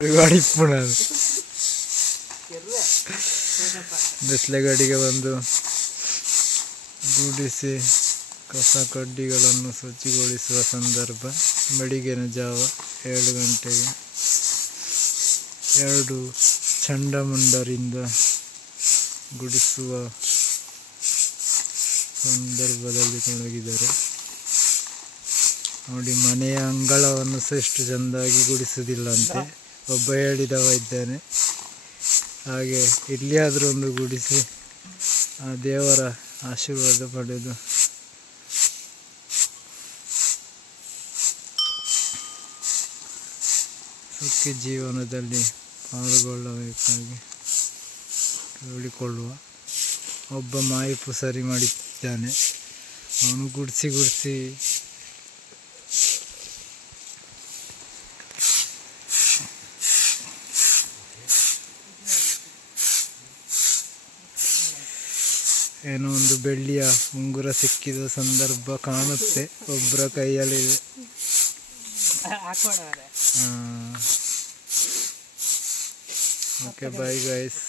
ಗಾಡಿಪ್ಪು ಬಿಸಿಲೆ ಗಾಡಿಗೆ ಬಂದು ಗುಡಿಸಿ ಕಸ ಕಡ್ಡಿಗಳನ್ನು ಶುಚಿಗೊಳಿಸುವ ಸಂದರ್ಭ ಬೆಳಿಗ್ಗಿನ ಜಾವ ಏಳು ಗಂಟೆಗೆ. ಎರಡು ಚಂಡಮುಂಡರಿಂದ ಗುಡಿಸುವ ಸಂದರ್ಭದಲ್ಲಿ ತೊಡಗಿದರು ನೋಡಿ ಮನೆಯ ಅಂಗಳವನ್ನು ಸಹ ಎಷ್ಟು ಚೆಂದಾಗಿ ಗುಡಿಸುವುದಿಲ್ಲಂತೆ. ಒಬ್ಬ ಹೇಳಿದವ ಇದ್ದಾನೆ ಹಾಗೆ ಇಲ್ಲಿಯಾದರೂ ಒಂದು ಗುಡಿಸಿ ಆ ದೇವರ ಆಶೀರ್ವಾದ ಪಡೆದು. ಸುಖಿ ಜೀವನದಲ್ಲಿ ಪಾಲ್ಗೊಳ್ಳಬೇಕಾಗಿ ನೋಡಿಕೊಳ್ಳುವ ಒಬ್ಬ ಮಾಯಿಪು ಸರಿ ಮಾಡಿದ್ದಾನೆ. ಅವನು ಗುಡಿಸಿ ಗುಡಿಸಿ ಏನೋ ಒಂದು ಬೆಳ್ಳಿಯ ಉಂಗುರ ಸಿಕ್ಕಿದ ಸಂದರ್ಭ ಕಾಣುತ್ತೆ. ಒಬ್ಬರ ಕೈಯಲ್ಲಿ ಓಕೆ ಬಾಯ್ ಗೈಸ್